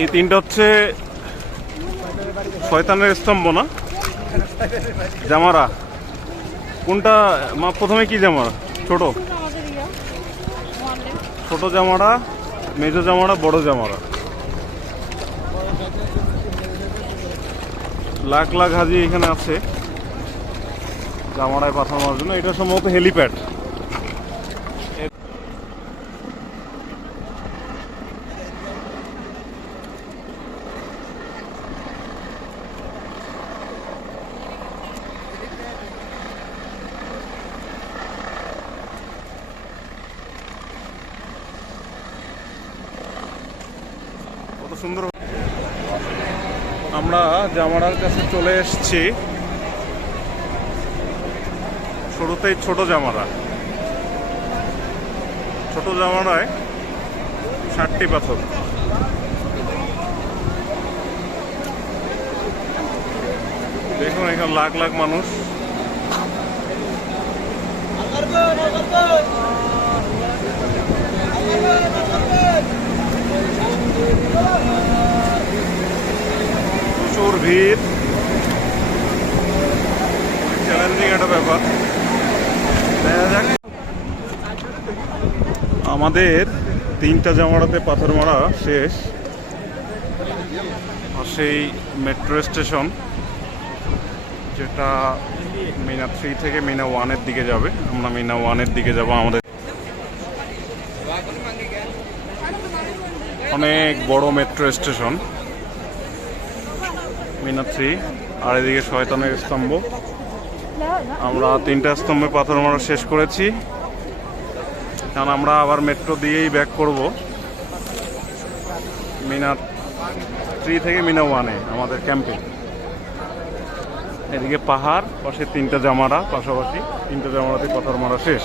এই তিনটা হচ্ছে শয়তানের স্তম্ভ না, জামারা। কোনটা মা প্রথমে কি জামারা? ছোট ছোট জামারা, মেজো জামারা, বড় জামারা। লাখ লাখ হাজি এখানে আছে জামারায় পাথর মারার জন্য। এটা সম্ভবত হেলিপ্যাড। কত সুন্দর। আমরা জামারার কাছে চলে এসেছি। শুরুতেই ছোট জামারা। ছোট জামারায় 60টি পাথর। দেখুন এখানে লাখ লাখ মানুষ। প্রচুর ভিড়, চ্যালেঞ্জিং একটা ব্যাপার। দেখা যাক। আমাদের 3টা জামারাতে পাথর মারা শেষ। আর সেই মেট্রো স্টেশন যেটা মিনা 3 থেকে মিনা 1-এর দিকে যাবে। আমরা মিনা 1-এর দিকে যাব। আমাদের অনেক বড় মেট্রো স্টেশন মিনা 3। আর এদিকে শয়তানের স্তম্ভ। আমরা 3টা স্তম্ভে পাথর মারা শেষ করেছি, কারণ আমরা আবার মেট্রো দিয়েই ব্যাক করব মিনা 3 থেকে মিনা 1-এ আমাদের ক্যাম্পে। এদিকে পাহাড়, পাশে 3টা জামারা পাশাপাশি। 3টা জামারাতে পাথর মারা শেষ।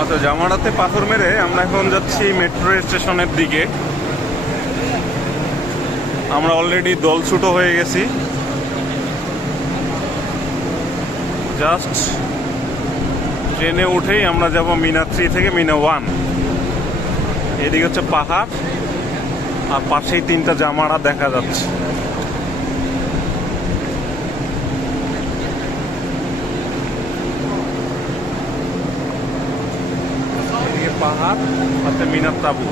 আচ্ছা, জামারাতে পাথর মেরে আমরা এখন যাচ্ছি মেট্রো স্টেশনের দিকে। আমরা অলরেডি দলছুটো হয়ে গেছি। জাস্ট ট্রেনে উঠেই আমরা যাব মিনা 3 থেকে মিনা 1। এদিকে হচ্ছে পাহাড়, আর পাশেই 3টা জামারা দেখা যাচ্ছে। এদিকে পাহাড়, পাশে মিনার তাবু।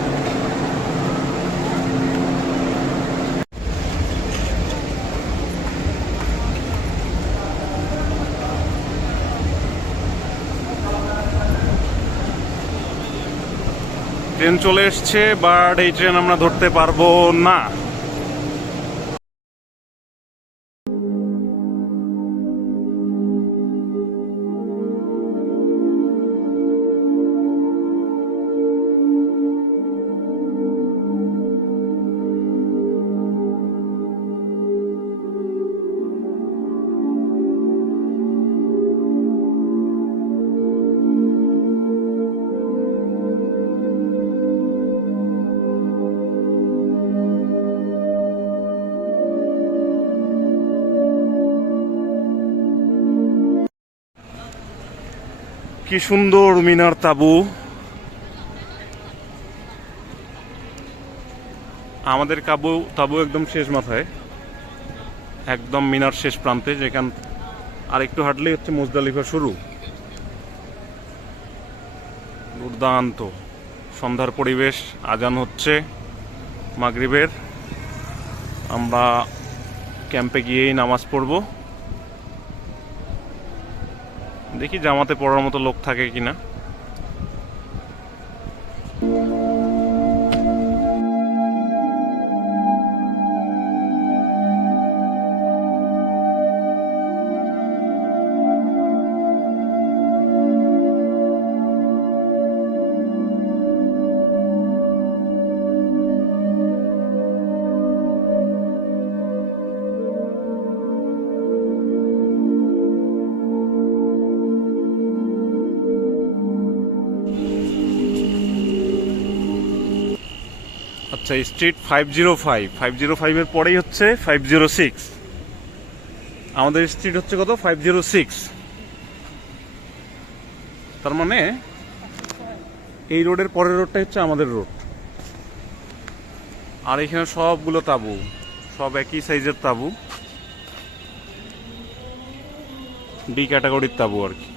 ট্রেন চলে এসছে, বাট এই ট্রেন আমরা ধরতে পারবো না। কি সুন্দর মিনার তাবু। আমাদের তাবু একদম শেষ মাথায়, একদম মিনার শেষ প্রান্তে, যেখান আর একটু হাঁটলেই হচ্ছে মুজদালিফা শুরু। দুর্দান্ত সন্ধ্যার পরিবেশ। আজান হচ্ছে মাগরিবের। আমরা ক্যাম্পে গিয়েই নামাজ পড়ব। দেখি জামাতে পড়ার মতো লোক থাকে কিনা। আচ্ছা, স্ট্রিট 505 এর পরেই হচ্ছে 506। আমাদের স্ট্রিট হচ্ছে কত? 506। তার মানে এই রোডের পরের রোডটা হচ্ছে আমাদের রোড। আর এখানে সবগুলো তাঁবু, সব একই সাইজের তাঁবু, ডি ক্যাটাগরির তাঁবু আর কি।